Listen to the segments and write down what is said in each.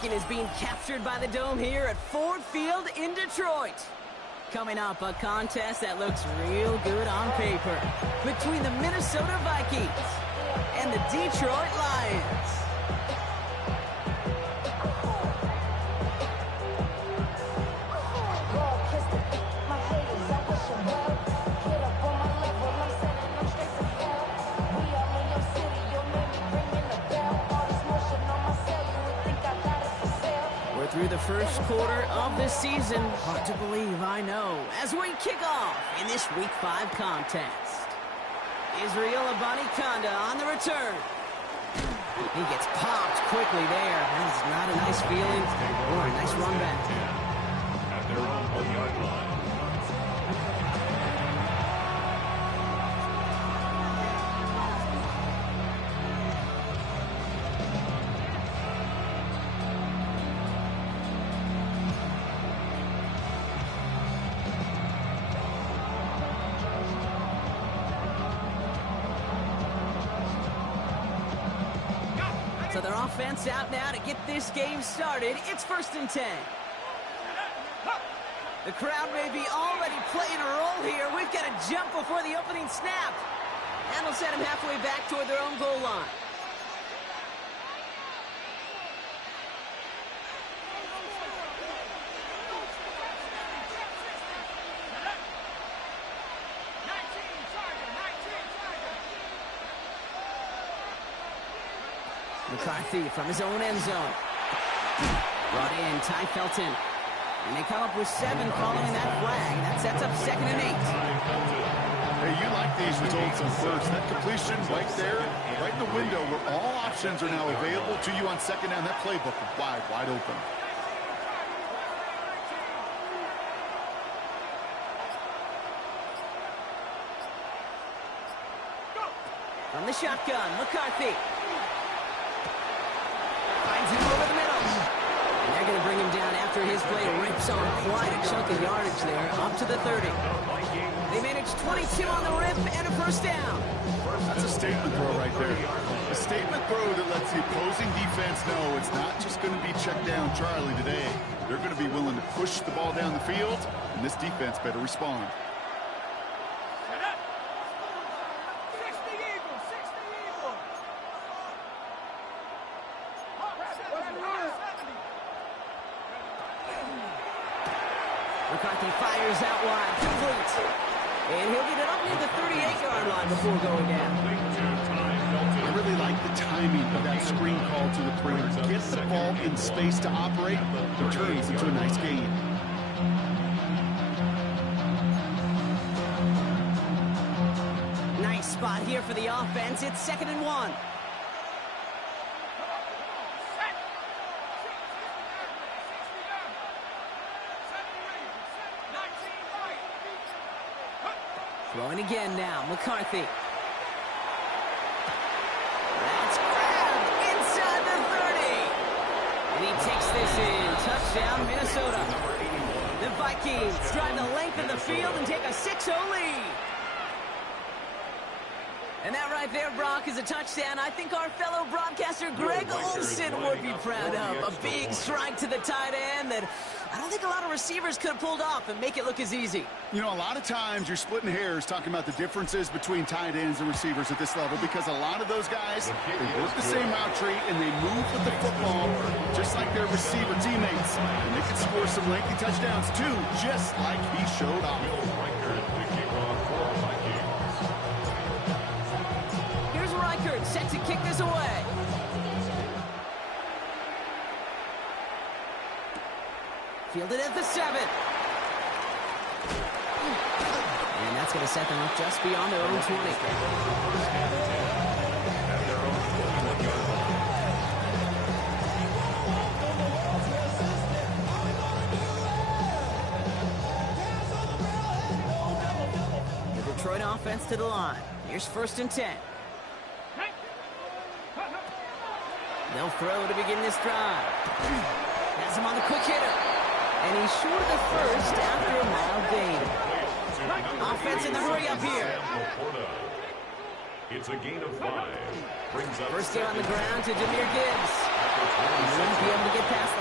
Viking is being captured by the Dome here at Ford Field in Detroit. Coming up, a contest that looks real good on paper between the Minnesota Vikings and the Detroit Lions. Through the first quarter of this season. Hard to believe, I know, as we kick off in this Week 5 contest. Israel Abanikanda on the return. He gets popped quickly there. That is not a nice feeling or a nice run back. At their own 1-yard line. So their offense out now to get this game started. It's 1st and 10. The crowd may be already playing a role here. We've got to jump before the opening snap. And they'll set them halfway back toward their own goal line. McCarthy from his own end zone. Brought in, Ty Felton. And they come up with 7 following that flag. That sets up 2nd and 8. Hey, you like these results on first. That completion right there, right in the window where all options are now available to you on 2nd down. That playbook is wide open. From the shotgun, McCarthy. Finds him over the middle. And they're going to bring him down after his play rips on quite a chunk of yardage there, up to the 30. They managed 22 on the rip and a 1st down. That's a statement throw right there. A statement throw that lets the opposing defense know it's not just going to be check down Charlie today. They're going to be willing to push the ball down the field, and this defense better respond. McCarthy fires out wide, complete. And he'll get it up near the 38-yard line before going down. I really like the timing of that screen call to the perimeter. Get the ball in space to operate, and turns into a nice gain. Nice spot here for the offense. It's 2nd and 1. Throwing again now, McCarthy. That's grabbed inside the 30. And he takes this in. Touchdown, Minnesota. The Vikings drive the length of the field and take a 6-0 lead. And that right there, Brock, is a touchdown I think our fellow broadcaster Greg Olsen would be proud of. A big strike to the tight end that I don't think a lot of receivers could have pulled off and make it look as easy. You know, a lot of times you're splitting hairs talking about the differences between tight ends and receivers at this level because a lot of those guys, they work the same route tree and they move with the football just like their receiver teammates. And they can score some lengthy touchdowns too, just like he showed off. Here's Reichert set to kick this away. Fielded at the 7. And that's going to set them up just beyond their own 20. The Detroit offense to the line. Here's 1st and 10. They'll throw to begin this drive. Has him on the quick hitter. And he's short of the first after a mild gain. Offense in the hurry up here. It's a gain of 5. Brings up First down on the ground to Jahmyr Gibbs. He wouldn't be able to get past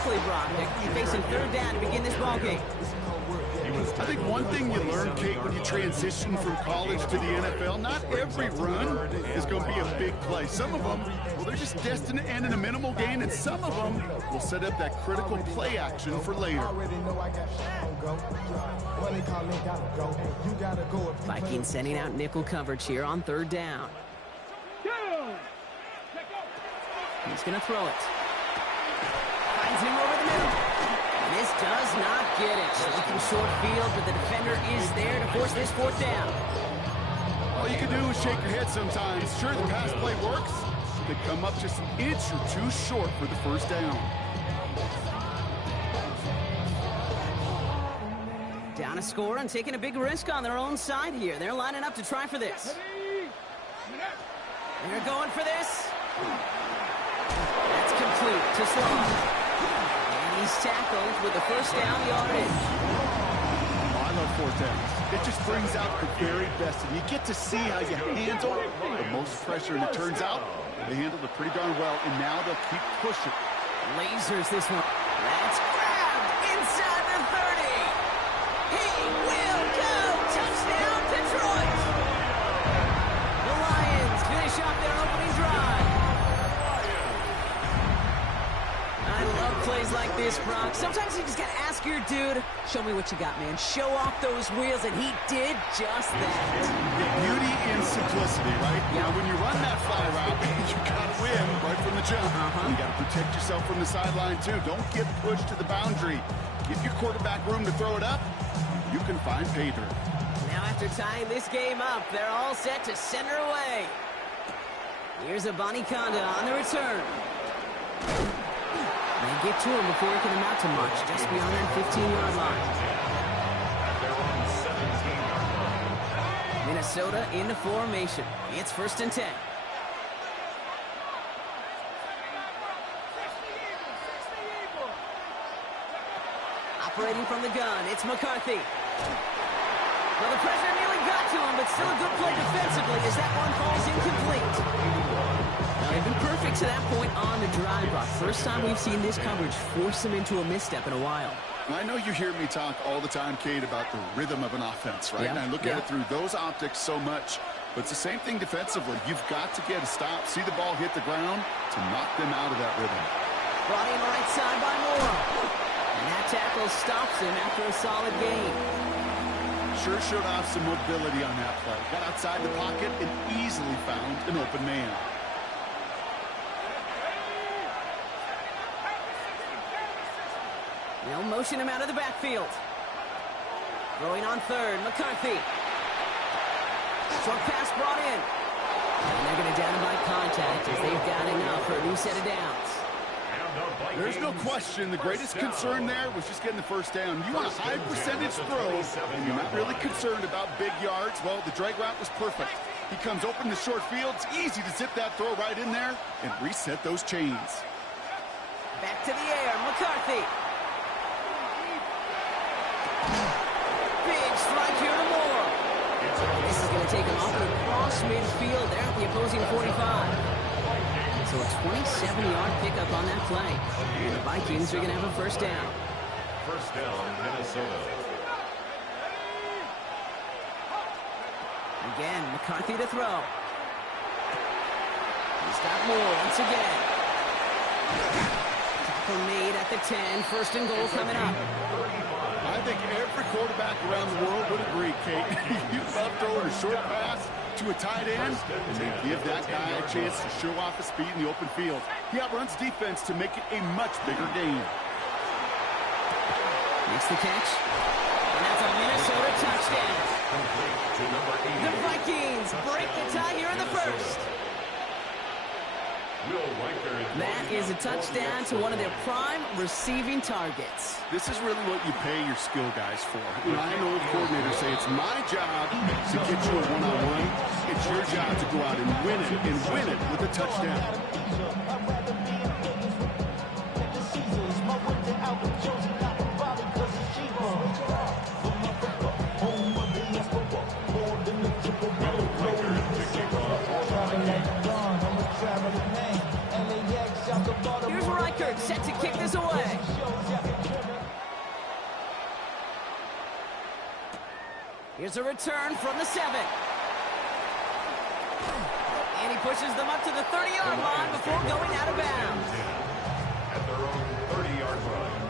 quickly, Brock. They're going to be facing third down to begin this ball game. I think one thing you learn, Kate, when you transition from college to the NFL, not every run is going to be a big play. Some of them, well, they're just destined to end in a minimal gain, and some of them will set up that critical play action for later. Vikings sending out nickel coverage here on third down. He's going to throw it. Finds him over the middle. This does not get it. Looking short field, but the defender is there to force this fourth down. All you can do is shake your head sometimes. Sure, the pass play works. They come up just an inch or two short for the first down. Down a score and taking a big risk on their own side here. They're lining up to try for this. They're going for this. That's complete to Sloan. He's tackled with the first down yardage. Oh, I love fourth downs. It just brings out the very best, and you get to see how you handle the most pressure, and it turns out they handled it pretty darn well, and now they'll keep pushing. Lasers this one. That's grabbed inside the 30. He will go. Touchdown, Detroit. The Lions finish off their opening drive. I love plays like this, Brock. Sometimes you just got to ask your dude, show me what you got, man. Show off those wheels, and he did just that. Beauty in simplicity, right? Yeah. Now, when you run that fly route, you got to win right from the jump. You got to protect yourself from the sideline, too. Don't get pushed to the boundary. Give your quarterback room to throw it up. You can find pay dirt. Now, after tying this game up, they're all set to send her away. Here's a Conda on the return. They get to him before he can amount to much, just beyond that 15-yard line. Minnesota into formation. It's 1st and 10. Operating from the gun, it's McCarthy. Well, the pressure nearly got to him, but still a good play defensively as that one falls incomplete. Now, they've been perfect to that point on the drive, Brock. First time we've seen this coverage force them into a misstep in a while. I know you hear me talk all the time, Kate, about the rhythm of an offense, right? Yeah. And I look at it through those optics so much. But it's the same thing defensively. You've got to get a stop, see the ball hit the ground to knock them out of that rhythm. Brought in right side by Moore. And that tackle stops him after a solid gain. Sure showed off some mobility on that play. Got outside the pocket and easily found an open man. They'll motion him out of the backfield. Throwing on third, McCarthy. Short pass brought in. And they're going to down him by contact as they've got enough for a new set of downs. There's no question the greatest concern there was just getting the first down. You want a high percentage throw, and you're not really concerned about big yards. Well, the drag route was perfect. He comes open in the short field. It's easy to zip that throw right in there and reset those chains. Back to the air, McCarthy. Big strike here to Moore. This is going to take him off and across midfield there at the opposing 45. So a 27-yard pickup on that play. And the Vikings are going to have a first down. First down, Minnesota. Again, McCarthy to throw. He's got Moore once again. Tackle made at the 10. First and goal coming up. I think every quarterback around the world would agree, Kate. You love throwing a short pass to a tight end, and they give that guy a chance to show off his speed in the open field. He outruns defense to make it a much bigger game. Makes the catch. And that's a Minnesota touchdown. The Vikings break the tie here in the first. That is a touchdown to one of their prime receiving targets. This is really what you pay your skill guys for. You know, I know coordinators say it's my job to get you a one-on-one. It's your job to go out and win it with a touchdown. record, set to kick this away. Here's a return from the 7. And he pushes them up to the 30-yard line before going out of bounds. At their own 30-yard line.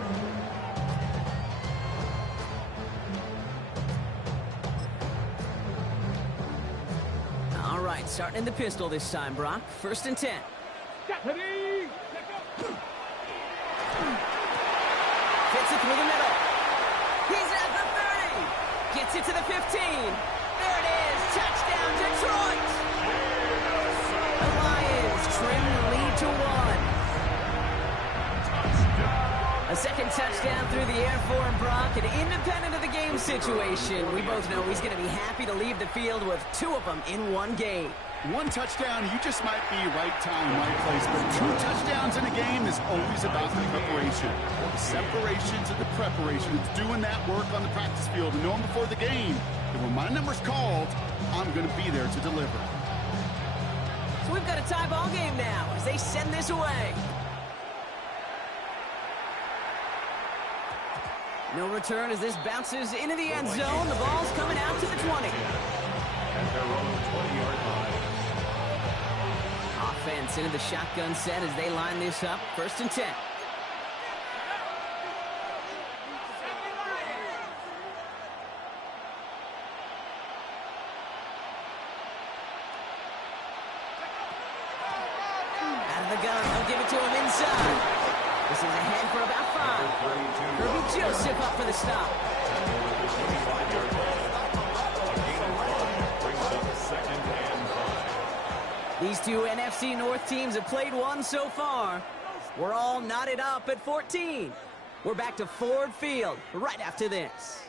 All right, starting in the pistol this time, Brock. 1st and 10. Fits it through the middle. He's at the 30. Gets it to the 15. There it is. Touchdown, Detroit. The Lions trim the lead to 1. A second touchdown through the air for him, Brock. And independent of the game situation, we both know he's going to be happy to leave the field with 2 of them in one game. 1 touchdown, you just might be right time, right place. But 2 touchdowns in a game is always about the preparation. The separations and the preparation. It's doing that work on the practice field and knowing before the game that when my number's called, I'm going to be there to deliver. So we've got a tie ball game now as they send this away. No return as this bounces into the end zone. The ball's coming out to the 20. At their own 20-yard line. Offense into the shotgun set as they line this up. 1st and 10. Out of the gun, they'll give it to him inside. This is ahead for about 5. Kirby Joseph up for the stop. These 2 NFC North teams have played one so far. We're all knotted up at 14. We're back to Ford Field right after this.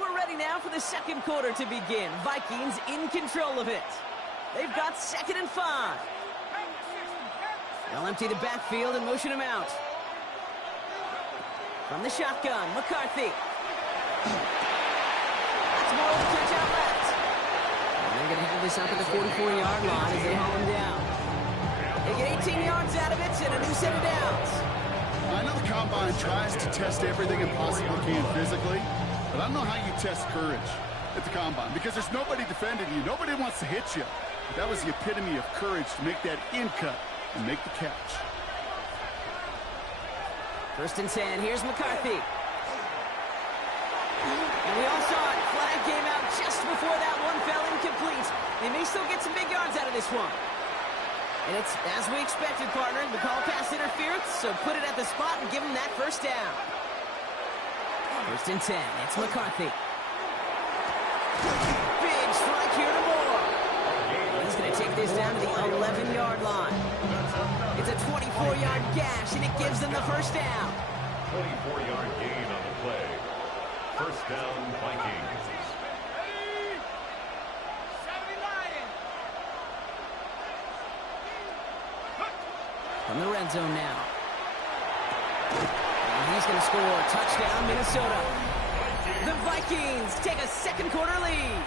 We're ready now for the second quarter to begin. Vikings in control of it. They've got 2nd and 5. They'll empty the backfield and motion him out. From the shotgun, McCarthy. That's more of a catch out left. And they're going to have this up at the 44-yard line as they haul him down. They get 18 yards out of it and a new set of downs. I know the Combine tries to test everything it possibly can physically, but I don't know how you test courage at the Combine because there's nobody defending you. Nobody wants to hit you. But that was the epitome of courage to make that in cut and make the catch. 1st and 10. Here's McCarthy. And we all saw it. Flag came out just before that one fell incomplete. They may still get some big yards out of this one. And it's as we expected, partner. The call pass interference, so put it at the spot and give them that 1st down. 1st and 10. It's McCarthy. Big strike here to Moore. He's going to take this down to the 11-yard line. It's a 24-yard gash, and it gives them the 1st down. 24-yard gain on the play. 1st down, Vikings. From the red zone now. And he's going to score. Touchdown, Minnesota. The Vikings take a second quarter lead.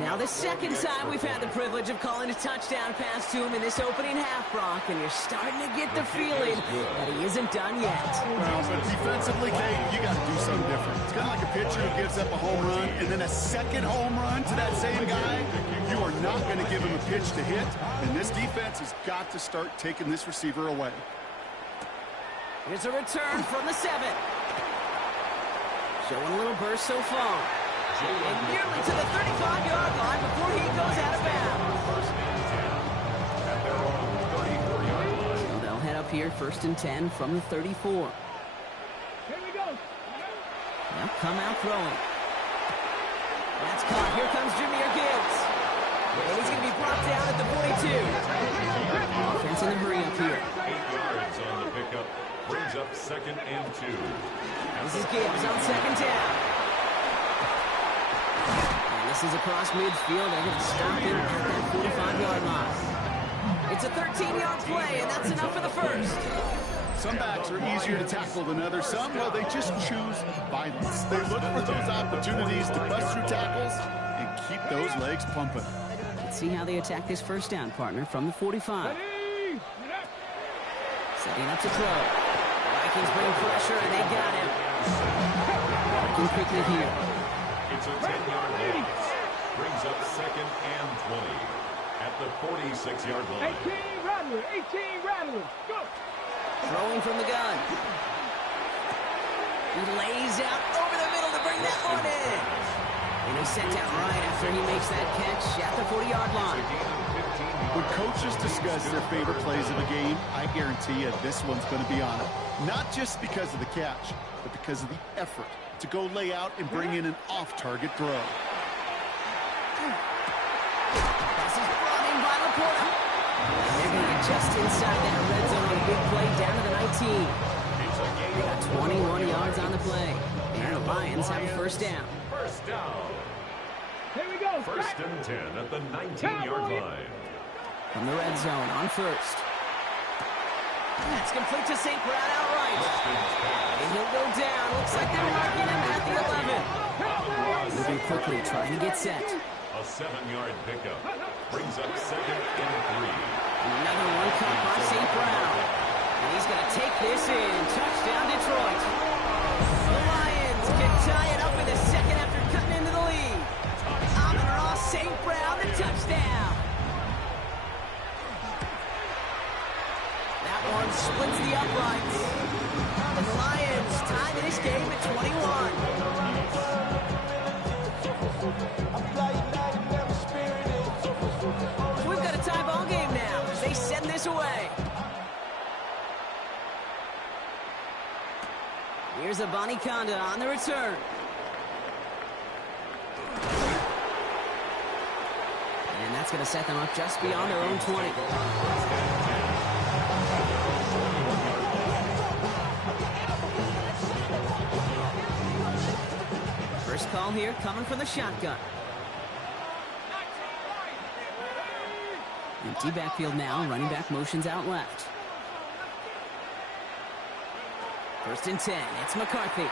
Now the second time we've had the privilege of calling a touchdown pass to him in this opening half, Brock, and you're starting to get the feeling that he isn't done yet. Well, but defensively, Kate, you got to do something different. It's kind of like a pitcher who gives up a home run and then a second home run to that same guy. You are not going to give him a pitch to hit, and this defense has got to start taking this receiver away. Here's a return from the 7. Showing a little burst so far. And nearly to the 35-yard line before he goes out of bounds. So they'll head up here, 1st and 10 from the 34. Here we go. Now come out throwing. That's caught. Here comes Jahmyr Gibbs. And he's going to be brought down at the 42. Offense in a hurry up here. 8 yards on the pickup. Brings up 2nd and 2. This is Gibbs on 2nd down. This is across midfield. They're going to stop him at that 45-yard line. It's a 13-yard play, and that's enough for the 1st. Some backs are easier to tackle than others. Some, well, they just choose violence. They look for those opportunities to bust through tackles and keep those legs pumping. Let's see how they attack this first down, partner, from the 45. Setting up to throw. Vikings bring pressure, and they got him. Working quickly here. It's a 10-yard loss. Brings up 2nd and 20 at the 46-yard line. 18 Rattler, 18 Rattler, go! Throwing from the gun. He lays out over the middle to bring that one in. And he's sent out right after he makes that catch at the 40-yard line. When coaches discuss their favorite plays of a game, I guarantee you this one's going to be on it. Not just because of the catch, but because of the effort to go lay out and bring in an off-target throw. Pass is brought in by Laporta. They're going to get just inside that red zone on a big play down to the 19. They got 21 yards on the play. And the Lions have a first down. First down. Here we go. First and 10 at the 19-yard line. From the red zone on first. That's complete to St. Brown outright. And he'll go down. Looks like they're marking him at the 11. Moving quickly, trying to get set. A 7-yard pickup. Brings up 2nd and 3. Another one cut by St. Brown. And he's going to take this in. Touchdown, Detroit. The Lions can tie it up in the second after cutting into the lead. Amon-Ra St. Brown, the touchdown. That one splits the uprights. And the Lions tie this game at 21. We've got a tie ball game now. They send this away. Here's Abani Kanda on the return. And that's going to set them up just beyond their own 20. First call here coming from the shotgun. Empty backfield now. Running back motions out left. First and 10. It's McCarthy.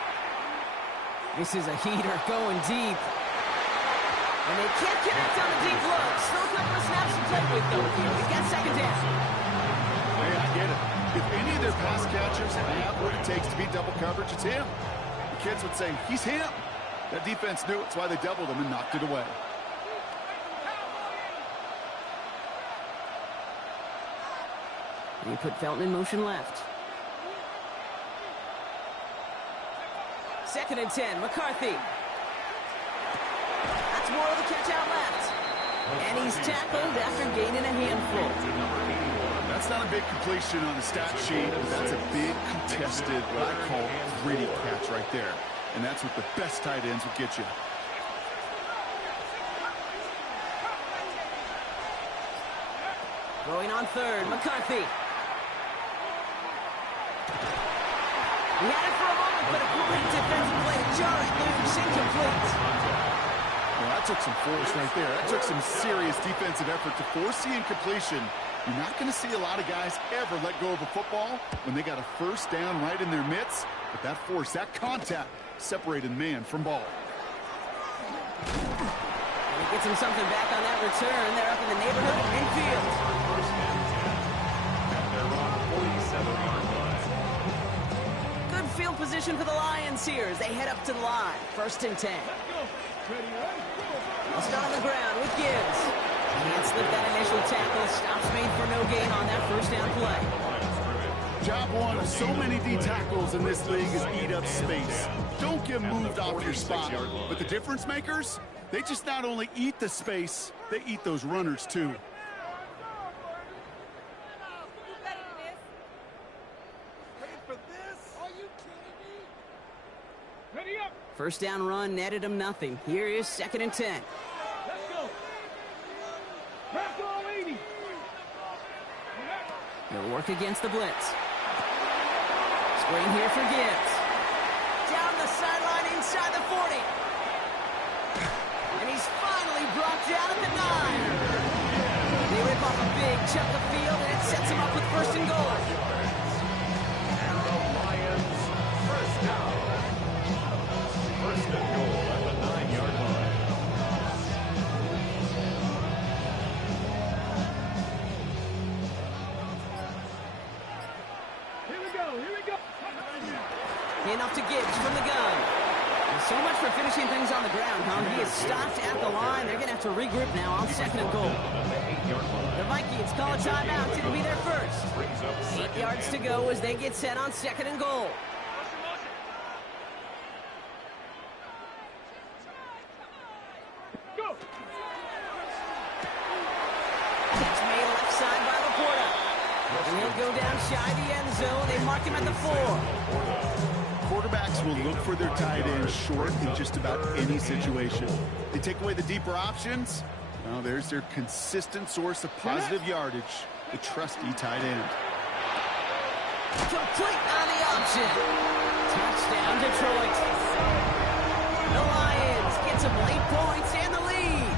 This is a heater going deep. And they can't connect on the deep look. Still a couple of snaps to play with, though. We've got second down. Hey, I get it. If any of their pass catchers have what it takes to beat double coverage, it's him. The kids would say, he's him. That defense knew it. That's why they doubled him and knocked it away. And he put Felton in motion left. Second and 10, McCarthy. That's more of the catch out left. And he's tackled after gaining a handful. That's not a big completion on the stat sheet. That's a big contested, what I call gritty catch right there. And that's what the best tight ends will get you. Going on third, McCarthy. He had it for a moment, but a great defensive play to jar it loose, incomplete. Well, that took some force right there. That took some serious defensive effort to force the incompletion. You're not going to see a lot of guys ever let go of a football when they got a first down right in their midst. But that force, that contact, separated man from ball. And he gets him something back on that return. They're up in the neighborhood of midfield. They're on 47-yard line. Good field position for the Lions here as they head up to the line. First and 10. I'll start on the ground with Gibbs. He can't slip that initial tackle. Stops made for no gain on that first down play. Job one of so many D tackles in this league is eat up space. Don't get moved off your spot. But the difference makers, they just not only eat the space, they eat those runners too. First down run netted him nothing. Here is second and 10. Let's go. Press all 80. He'll work against the blitz. Screen here for Gibbs. Down the sideline inside the 40. And he's finally brought down at the 9. They rip off a big chunk of field, and it sets him up with first and goal. Handoff to Gibbs from the gun. And so much for finishing things on the ground, huh? He is stopped at the line. They're going to have to regroup now on 2nd and goal. The Vikings call a timeout. It'll be their first. 8 yards to go as they get set on 2nd and goal. Go. Catch made left side by Laporta. And he'll go down shy the end zone. They mark him at the 4. Quarterbacks will look for their tight end short in just about any situation. They take away the deeper options. Well, there's their consistent source of positive yardage, the trusty tight end. Complete on the option. Touchdown, Detroit. The Lions get some late points and the lead.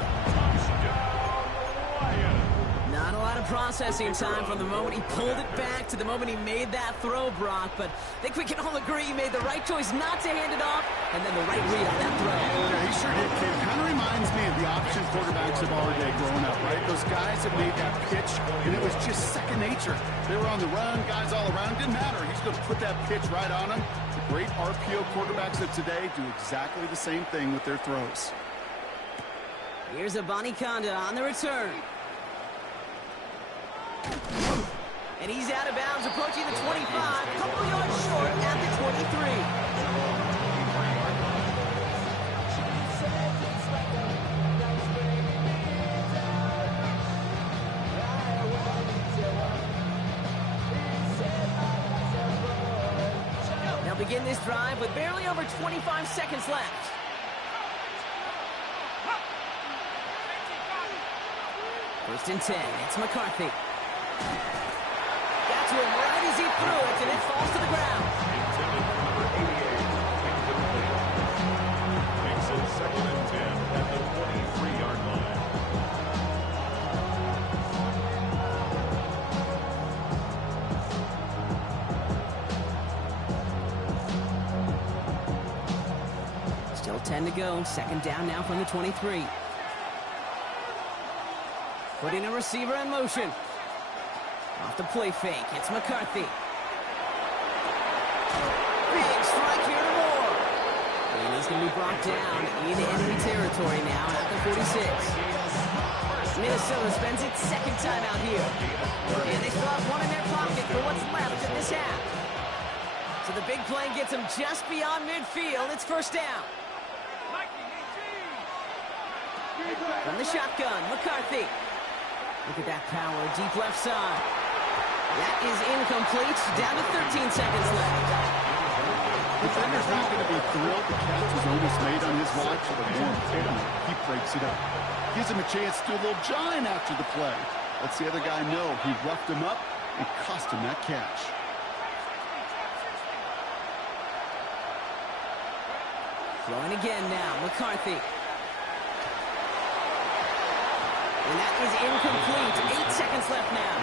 Not a lot of processing time from the moment he pulled it back to the moment he made that throw, Brock. But I think we can all agree he made the right choice not to hand it off, and then the right read on that throw. Yeah, he sure did, kid. Kind of reminds me of the option quarterbacks of our day growing up, right? Those guys that made that pitch, and it was just second nature. They were on the run, guys all around. Didn't matter. He's going to put that pitch right on them. The great RPO quarterbacks of today do exactly the same thing with their throws. Here's a Conda on the return. And he's out of bounds, approaching the 25, a couple yards short at the 23. They'll begin this drive with barely over 25 seconds left. First and 10, it's McCarthy. Got to him right as he threw it, and it falls to the ground. Intended for number 88. Makes it 2nd and 10 at the 23-yard line. Still 10 to go. 2nd down now from the 23. Putting a receiver in motion. Off the play fake, it's McCarthy. Big strike here to Moore. And he's going to be brought down in enemy territory now at the 46. Minnesota spends its 2nd time out here. And they still have one in their pocket for what's left in this half. So the big play gets them just beyond midfield. It's 1st down. From the shotgun, McCarthy. Look at that power, deep left side. That is incomplete. Down to 13 seconds left. Defender's not going to be thrilled the catch was almost made on his watch, but more importantly, he breaks it up. Gives him a chance to do a little giant after the play. Lets the other guy know he roughed him up and cost him that catch. Throwing again now, McCarthy. And that is incomplete. 8 seconds left now.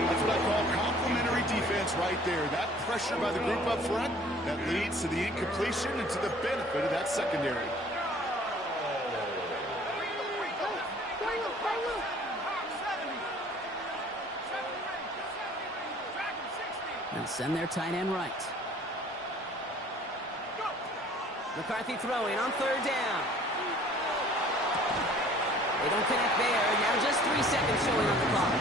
That's what I call complimentary defense right there. That pressure by the group up front, that leads to the incompletion and to the benefit of that secondary. They'll send their tight end right. McCarthy throwing on 3rd down. They don't connect there. Now just 3 seconds showing on the clock.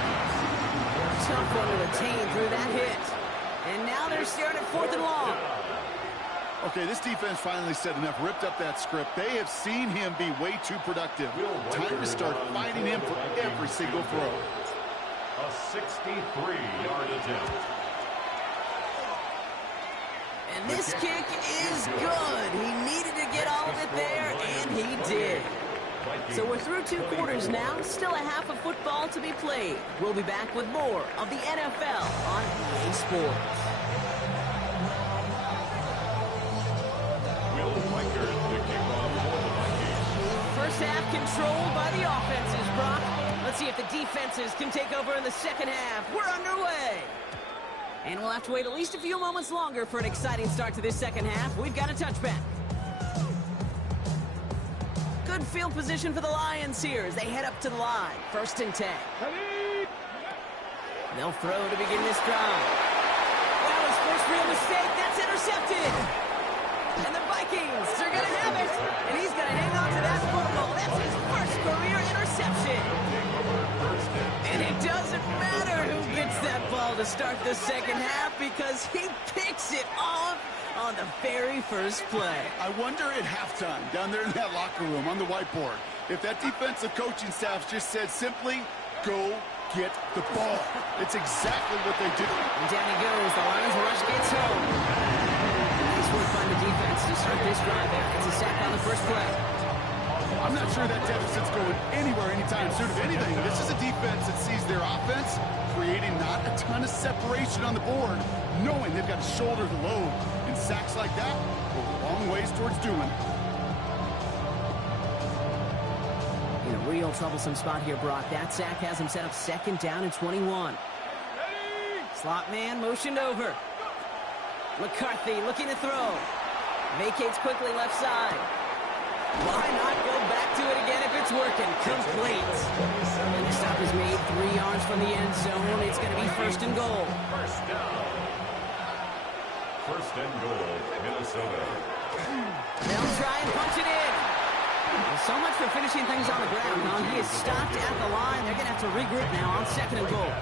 Tough one to attain through that hit. And now they're staring at 4th and long. Okay, this defense finally said enough, ripped up that script. They have seen him be way too productive. Time to start fighting him for every single throw. A 63-yard attempt. And this kick is good. He needed to get all of it there, and he did. So we're through 2 quarters now. Still a half of football to be played. We'll be back with more of the NFL on EA Sports. Will Reichert, the kickoff for the Vikings. First half controlled by the offenses, Brock. Let's see if the defenses can take over in the 2nd half. We're underway. And we'll have to wait at least a few moments longer for an exciting start to this 2nd half. We've got a touchback. Good field position for the Lions here as they head up to the line. 1st and 10. They'll throw to begin this drive. That was first real mistake. That's intercepted. intercepted. And the Vikings are going to have it. And he's going to hang on to that football. That's his first career interception. And it doesn't matter who gets that ball to start the second half because he picks it off on the very first play. I wonder at halftime, down there in that locker room on the whiteboard, if that defensive coaching staff just said simply, go get the ball. It's exactly what they do. And down he goes. The Lions rush gets home. Nice work by the defense to start this drive there. It's a sack on the first play. I'm not sure that deficit's going anywhere anytime soon. If anything, this is a defense that sees their offense creating not a ton of separation on the board, knowing they've got to shoulder the load. And sacks like that go a long ways towards doing it. In a real troublesome spot here, Brock. That sack has him set up second down and 21. Slot man motioned over. McCarthy looking to throw. Vacates quickly left side. Why not go back to it again if it's working? Complete. And the stop is made 3 yards from the end zone. It's going to be first and goal. First down. First and goal, Minnesota. They'll try and punch it in. So much for finishing things on the ground, huh? He is stopped at the line. They're going to have to regroup now on second and goal.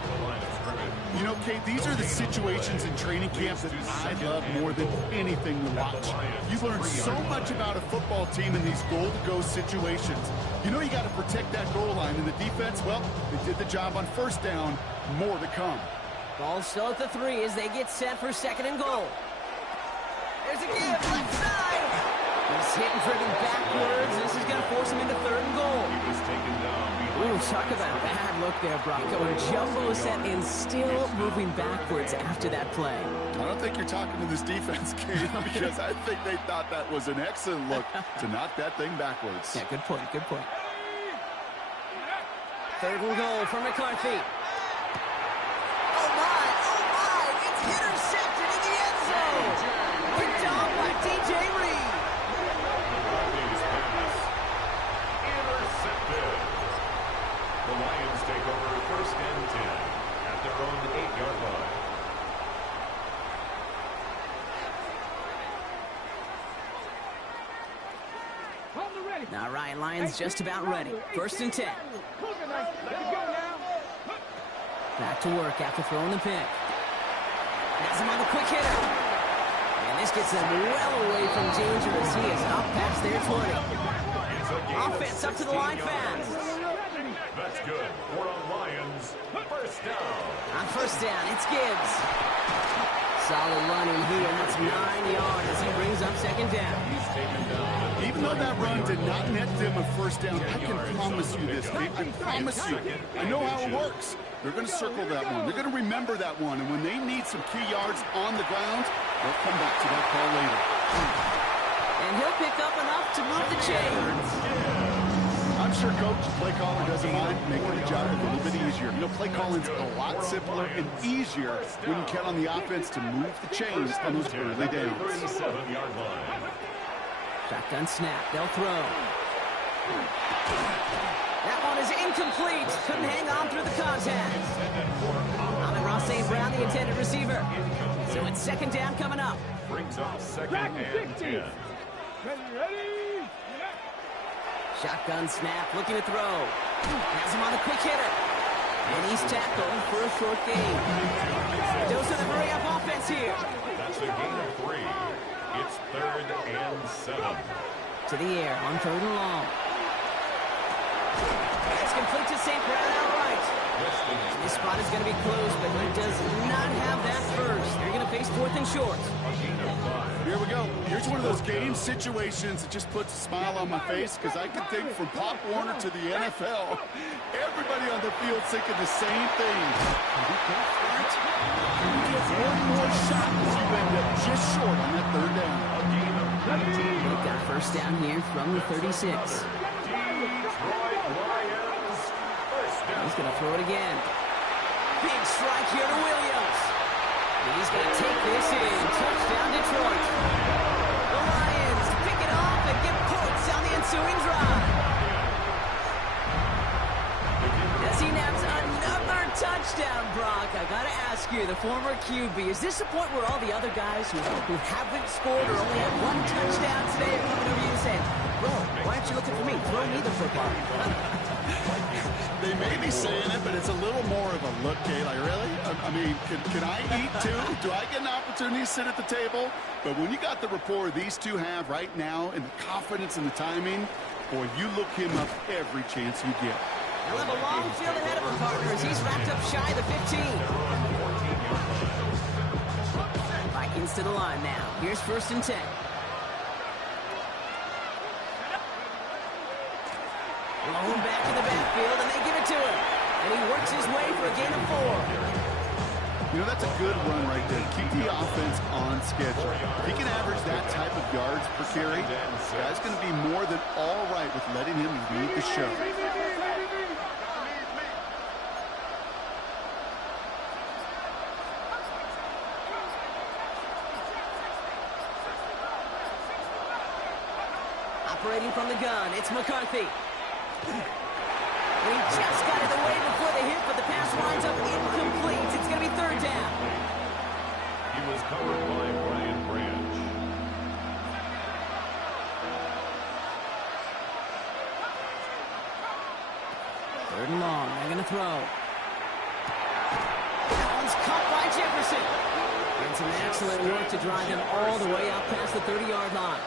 You know, Kate, these are the situations in training camp that I love more than anything to watch. You learn so much about a football team in these goal-to-go situations. You know you got to protect that goal line, and the defense, well, they did the job on first down. More to come. Ball still at the 3 as they get set for second and goal. There's a give, left side. He's hit and driven backwards. This is going to force him into third and goal. He was taken down. Ooh, talk about a bad look there, Brock. Going jumbo set and still moving backwards after that play. I don't think you're talking to this defense, Kate, because I think they thought that was an excellent look to knock that thing backwards. Yeah, good point, good point. Third and goal for McCarthy. Oh, my, it's intercepted in the end zone. Picked off by DJ Reed. McCarthy's pass. Intercepted. The Lions take over first and 10 at their own 8-yard line. All right, Lions just about ready. First and 10. Back to work after throwing the pick. Has him on the quick hitter. And this gets him well away from danger as he is up past their 20. Offense up to the line fast. That's good. For the Lions, first down. On first down, it's Gibbs. Solid run in here. That's 9 yards as he brings up second down. He's taken down. Even though that run did not net them a first down, I can promise you this, Kate. I promise you. I know how it works. They're going to circle that one. They're going to remember that one. And when they need some key yards on the ground, they'll come back to that call later. And he'll pick up enough to move the chains. I'm sure Coach, play caller doesn't mind making the job a little bit easier. You know, play calling's a lot simpler and easier when you count on the offense to move the chains on those early downs. 37-yard line. Shotgun snap. They'll throw. That one is incomplete. Couldn't hang on through the contact. Amon-Ra St. Brown, the intended receiver. So it's second down coming up. Brings up second and 10. Ready? Shotgun snap, looking to throw. Has him on the quick hitter. And he's tackled for a short gain. Dose of the hurry-up offense here. That's a gain of 3. It's third and 7. To the air on third and long. It's complete to St. Brown outright. This spot is going to be closed, but he does not have that first. They're going to face fourth and short. Here we go. Here's one of those game situations that just puts a smile on my face because I can think from Pop Warner to the NFL. Everybody on the field thinking the same thing. You get one more shot as you end up just short on that third down. They've got first down here from the 36. He's going to throw it again. Big strike here to Williams. He's going to take this in. Touchdown, Detroit. The Lions pick it off and get points on the ensuing drive. As he naps another touchdown, Brock, I got to ask you, the former QB. Is this the point where all the other guys who haven't scored or only have one touchdown today are coming over you and saying, bro, why aren't you looking for me? Throw me the football. They may be saying it, but it's a little more of a look, Kay. Like, really? I mean, can I eat too? Do I get an opportunity to sit at the table? But when you got the rapport these two have right now and the confidence and the timing, boy, you look him up every chance you get. He'll have a long field ahead of him, partner, as he's wrapped up shy of the 15. Vikings to the line now. Here's 1st and 10. Blown back to the backfield, and they give it to him. And he works his way for a gain of 4. You know, that's a good run right there. Keep the offense on schedule. If he can average that type of yards per carry, the guy's going to be more than all right with letting him lead the show. Operating from the gun, it's McCarthy. He just got it away before the hit, but the pass winds up incomplete. It's going to be 3rd down. He was covered by Brian Branch. 3rd and long. They're going to throw. That one's caught by Jefferson. And some excellent work to drive him all the way out past the 30-yard line.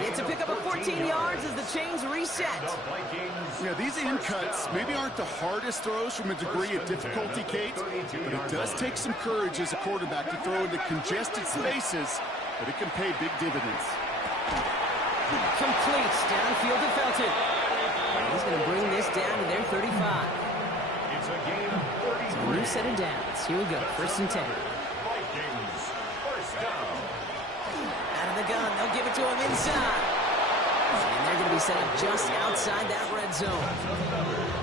It's a pickup of 14 yards as the chains reset. Yeah, these in cuts maybe aren't the hardest throws from a degree of difficulty, Kate, but it does take some courage as a quarterback to throw into congested spaces, but it can pay big dividends. Complete downfield to Felton. He's going to bring this down to their 35. It's a gain of 33. So a new set of downs. Here we go. 1st and 10. Vikings, 1st down. Out of the gun, they'll give it to him inside. And they're going to be set up just outside that red zone.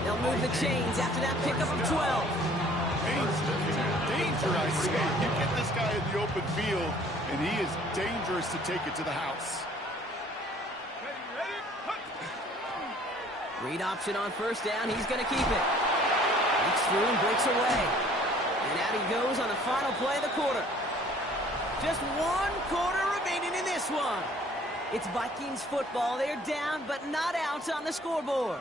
They'll move the chains after that pickup of 12. Danger, I say. You get this guy in the open field, and he is dangerous to take it to the house. Read option on 1st down. He's going to keep it. Breaks through and breaks away. And out he goes on the final play of the quarter. Just 1 quarter remaining in this one. It's Vikings football. They're down, but not out on the scoreboard.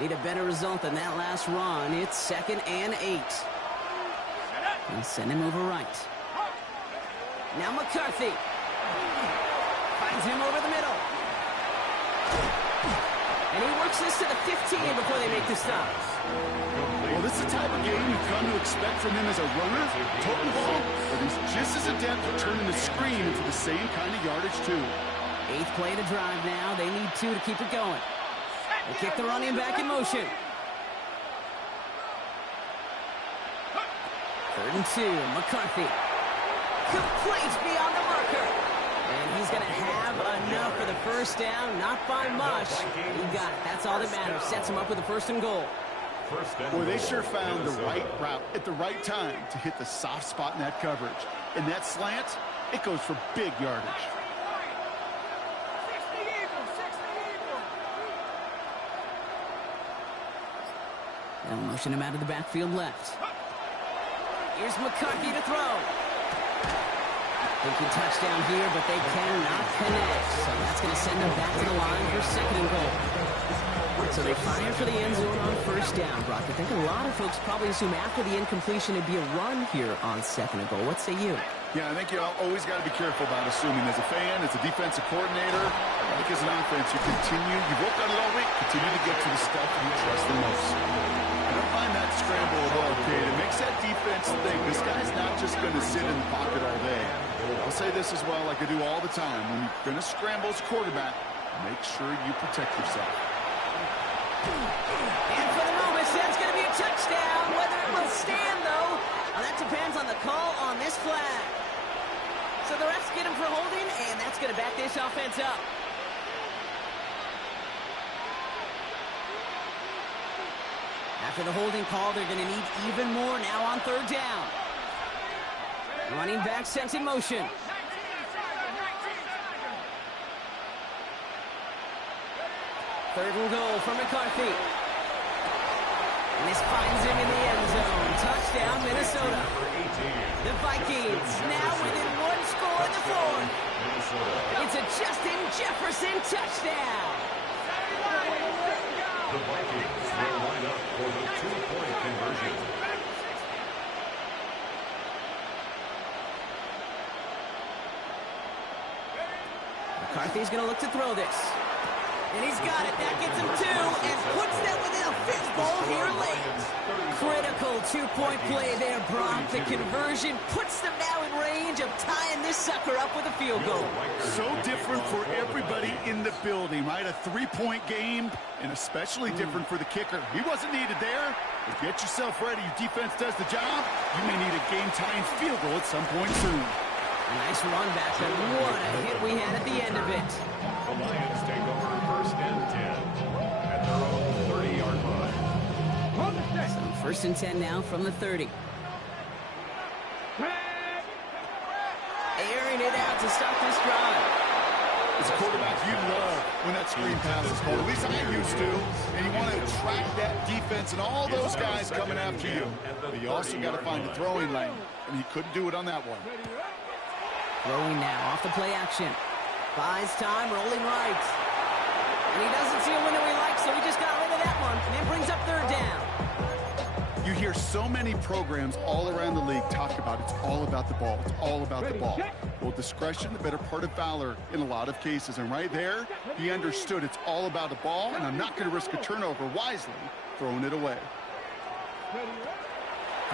Need a better result than that last run. It's 2nd and 8. And send him over right. Now McCarthy. Finds him over the middle. And he works this to the 15 before they make the stop. Well, this is the type of game you come to expect from him as a runner, toting the ball, but he's just as adept at turning the screen into the same kind of yardage, too. 8th play to drive now. They need 2 to keep it going. They kick the running back in motion. 3rd and 2. McCarthy. Complete beyond the marker. And he's going to have enough for the 1st down. Not by much. He got it. That's all that matters. Sets him up with a 1st and goal. Boy, they sure found the right route at the right time to hit the soft spot in that coverage. And that slant, it goes for big yardage. They'll motion him out of the backfield left. Here's McCarthy to throw. Thinking touchdown here, but they cannot connect. So that's going to send them back to the line for 2nd and goal. So they fire for the end zone on 1st down, Brock. I think a lot of folks probably assume after the incompletion it'd be a run here on 2nd and goal. What say you? Yeah, I think you always got to be careful about assuming. As a fan, as a defensive coordinator, I think as an offense, you've worked on it all week, continue to get to the stuff you trust the most. I don't find that scramble at all, Kate. It makes that defense think this guy's not just going to sit in the pocket all day. I'll say this as well, like I do all the time. When you're going to scramble as quarterback, make sure you protect yourself. And for the moment, that's going to be a touchdown. Whether it will stand, though, well, that depends on the call on this flag. So the refs get him for holding, and that's going to back this offense up. After the holding call, they're going to need even more now on 3rd down. Running back sent in motion. Third and goal for McCarthy. And this finds him in the end zone. Touchdown, Minnesota. The Vikings now within one score in the fourth. It's a Justin Jefferson touchdown. The Vikings will line up for the two-point conversion. McCarthy's going to look to throw this. And he's got it. That gets him two and puts them within a field goal here late. Critical two-point play there, Brock. The conversion puts them now in range of tying this sucker up with a field goal. So different for everybody in the building, right? A three-point game, and especially different for the kicker. He wasn't needed there, but get yourself ready. Your defense does the job. You may need a game-tying field goal at some point soon. Nice run back, but what a hit we had at the end of it. The Lions take over first and 10 at their own 30-yard line. So first and 10 now from the 30. Airing it out to stop this drive. As a quarterback, you love when that screen pass is called. At least I used to. And you want to attract that defense and all those guys coming after you. But you also got to find a throwing lane, and he couldn't do it on that one. Throwing now off the play action. Buys time, rolling right. And he doesn't see a window he likes, so he just got rid of that one. And it brings up third down. You hear so many programs all around the league talk about it's all about the ball. It's all about the ball. Well, discretion, the better part of valor in a lot of cases. And right there, he understood it's all about the ball, and I'm not going to risk a turnover wisely, throwing it away. Third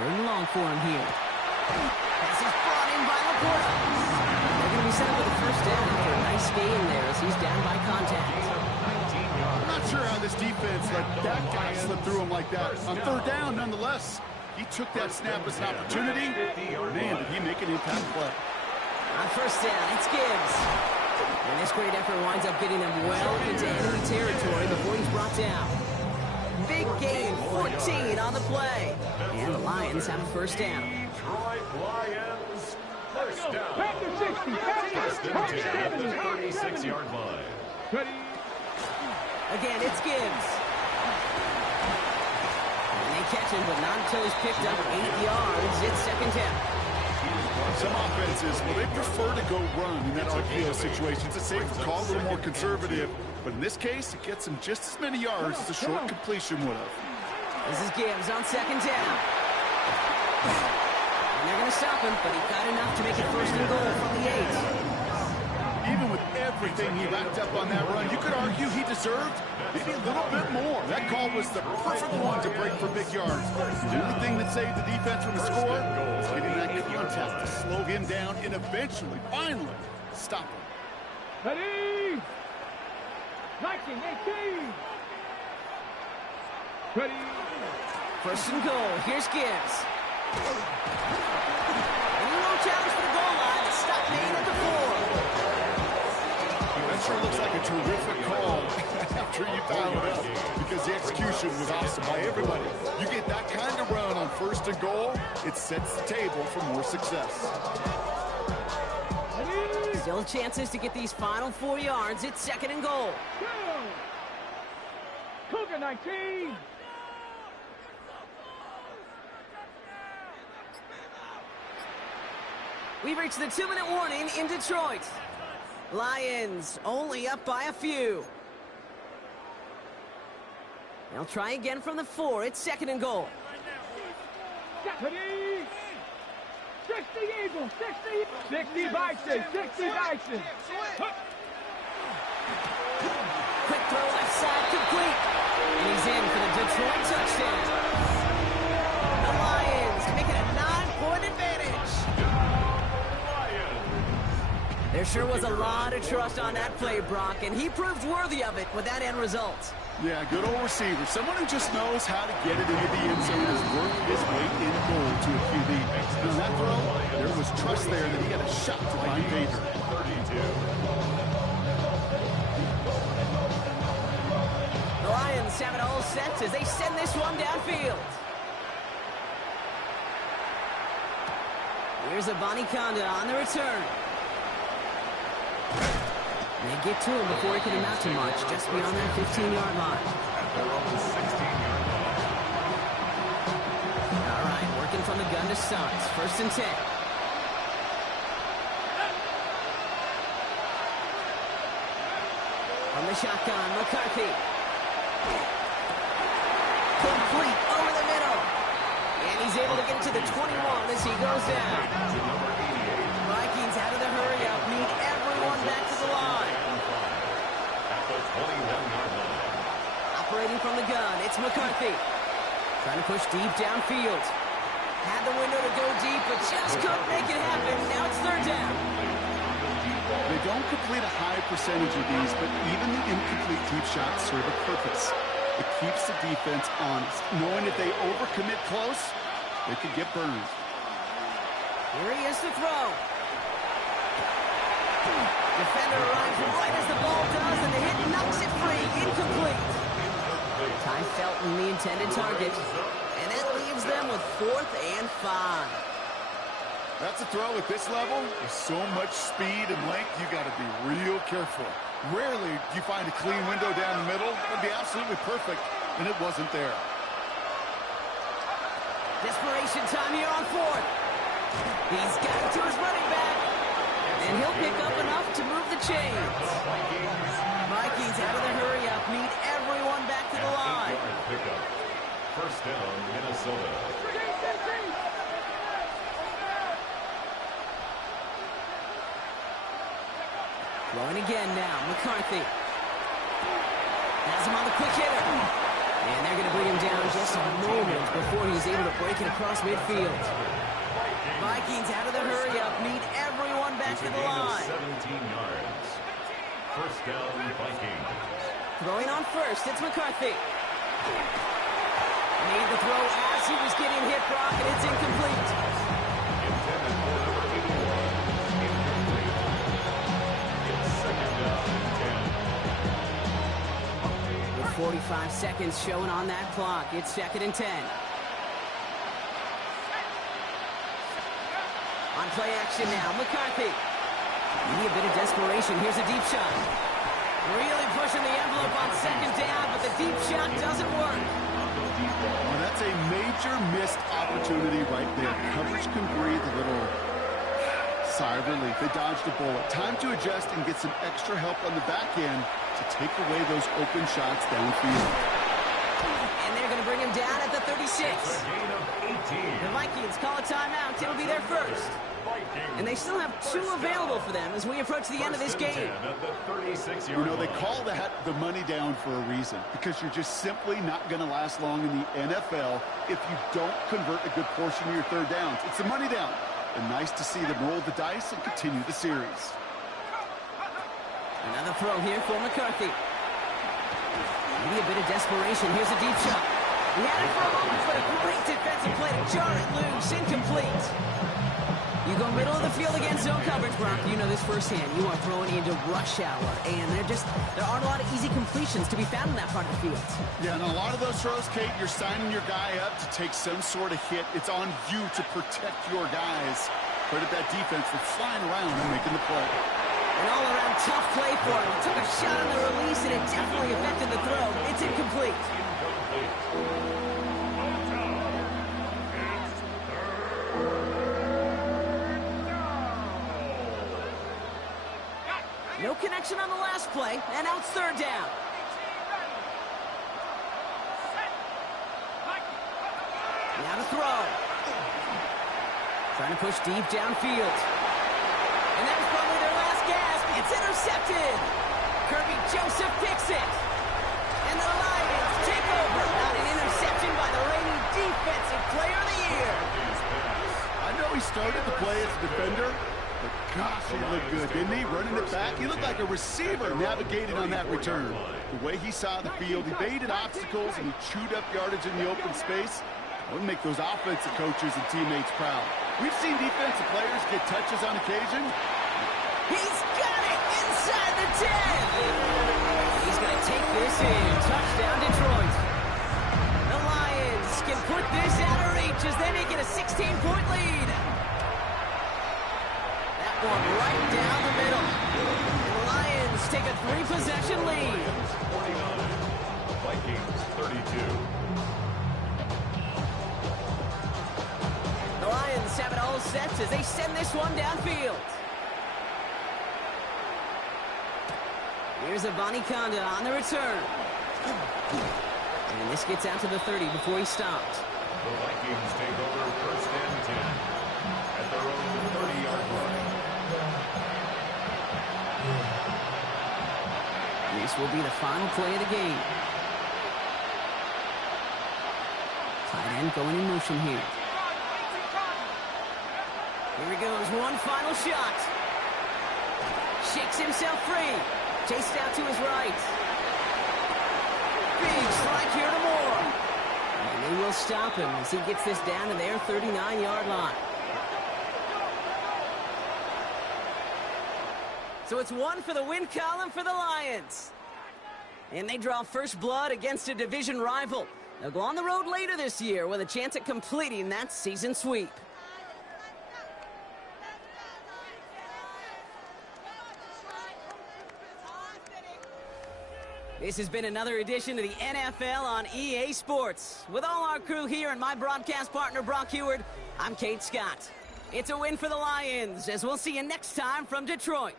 and long for him here. Pass is brought in by Laporta. They're going to be set up with a first down after a nice gain there as he's down by contact. I'm not sure how this defense let that guy slip through him like that. On third down, nonetheless, he took that snap as an opportunity. Man, did he make an impact play. On first down, it's Gibbs. And this great effort winds up getting them well into enemy territory before he's brought down. Big gain, 14 on the play. And the Lions have a first down. Detroit Lions, first down. Back to 60. First and 10 at the 36-yard line. Again, it's Gibbs. And they catch him, but not until he's picked up 8 yards. It's second down. Some offenses, well, they prefer to go run in that RPO situation. It's a safer call, a little more conservative. But in this case, it gets him just as many yards as a short completion would have. This is Gibbs on second down. And they're going to stop him, but he got enough to make it first and goal from the 8. Even with everything he racked up on that run, you could argue he deserved maybe a little bit more. That call was the perfect one to break for big yards. The only thing that saved the defense from a score was getting that contact to slow him down and eventually, finally, stop him. Ready? 19, 18. Ready? First and goal. Here's Gibbs. And he won't challenge for the goal line to stop Maine at the 4. That sure looks like a terrific call after you dial it up because the execution was awesome by everybody. You get that kind of run on first and goal, it sets the table for more success. Still chances to get these final 4 yards. It's second and goal. Cougar 19. We've reached the 2-minute warning in Detroit. Lions only up by a few. They'll try again from the 4. It's second and goal. Ready? 60 Eagles, 60 Bison, 60 Bison. Quick throw left side complete. And he's in for the Detroit touchdown. The Lions make it a 9-point advantage. There sure was a lot of trust on that play, Brock, and he proved worthy of it with that end result. Yeah, good old receiver. Someone who just knows how to get it into the end zone has worked his way in goal to a QB. And on that throw, there was trust there that he had a shot to find Bader. The Lions have it all set as they send this one downfield. Here's Abanikanda on the return. They get to him before he can amount to much, just beyond that 15-yard line. At their own 16-yard line. All right, working from the gun to Sons. 1st and 10. From the shotgun, McCarthy. Complete over the middle. And he's able to get it to the 21 as he goes down. To number 88. Vikings out of the hurry-up, need everyone back to the line. At the 21-yard line. Operating from the gun, it's McCarthy. Trying to push deep downfield. Had the window to go deep, but just couldn't make it happen. Now it's 3rd down. They don't complete a high percentage of these, but even the incomplete deep shots serve a purpose. It keeps the defense honest, knowing if they overcommit close, they could get burned. Here he is to throw. Defender arrives right as the ball does, and the hit knocks it free. Incomplete. Ty Felton, the intended target. And that leaves them with 4th and 5. That's a throw at this level. With so much speed and length, you got to be real careful. Rarely do you find a clean window down the middle. It would be absolutely perfect, and it wasn't there. Desperation time here on 4th. He's got it to his running back. And he'll pick up enough to move the chains. Vikings out of the hurry-up, need everyone back to the line. Pickup. 1st down, Minnesota. Throwing again now, McCarthy. Has him on the quick hitter. And they're going to bring him down just a moment before he's able to break it across midfield. Vikings out of the hurry-up, need everyone back to the line. 17 yards. 1st down, Vikings. Throwing on 1st, it's McCarthy. Made the throw as he was getting hit, Brock, and it's incomplete. Intended for number 81. Incomplete. It's 2nd down and 10. With 45 seconds showing on that clock, it's 2nd and 10. On play action now, McCarthy. Maybe a bit of desperation. Here's a deep shot. Really pushing the envelope on 2nd down, but the deep shot doesn't work. Well, that's a major missed opportunity right there. Coverage can breathe a little sigh of relief. They dodged a bullet. Time to adjust and get some extra help on the back end to take away those open shots downfield. And they're going to bring him down at the 36. A gain of 18. The Vikings call a timeout. It'll be their first. And they still have 2 available for them as we approach the end of this game. At the 36-yard You know, they line. call that the money down for a reason, because you're just simply not going to last long in the NFL if you don't convert a good portion of your 3rd downs. It's the money down. And nice to see them roll the dice and continue the series. Another throw here for McCarthy. Maybe a bit of desperation. Here's a deep shot. He had it for a moment, but a great defensive play to jar it loose. Incomplete. You go middle of the field against zone coverage, Brock. You know this firsthand. You are throwing into rush hour, and there aren't a lot of easy completions to be found in that part of the field. Yeah, and a lot of those throws, Kate, you're signing your guy up to take some sort of hit. It's on you to protect your guys. Credit that defense for flying around and making the play. An all-around tough play for him. He took a shot on the release, and it definitely affected the throw. It's incomplete. No connection on the last play, and now it's 3rd down. Now to throw. Trying to push deep downfield. And that was probably their last gasp. It's intercepted. Kirby Joseph picks it. And the Lions take over on an interception by the reigning Defensive Player of the Year. I know he started the play as a defender, but gosh, he looked good, didn't he? Running it back, he looked like a receiver navigating on that return. The way he saw the field, he baited obstacles and he chewed up yardage in the open space. That would make those offensive coaches and teammates proud. We've seen defensive players get touches on occasion. He's got it inside the 10. He's going to take this in. Touchdown, Detroit. The Lions can put this out of reach as they make it a 16-point lead. That one right down the middle. And the Lions take a 3-possession lead. 49, Vikings 32. The Lions have it all set as they send this one downfield. Here's Conda on the return. And this gets out to the 30 before he stopped. The Vikings take over 1st and 10 at their own 30-yard line. This will be the final play of the game. Tight end going in motion here. Here he goes, one final shot. Shakes himself free. Chased out to his right. Big strike here to Moore. And they will stop him as he gets this down to their 39-yard line. So it's one for the win column for the Lions. And they draw first blood against a division rival. They'll go on the road later this year with a chance at completing that season sweep. This has been another edition of the NFL on EA Sports. With all our crew here and my broadcast partner, Brock Heward, I'm Kate Scott. It's a win for the Lions, as we'll see you next time from Detroit.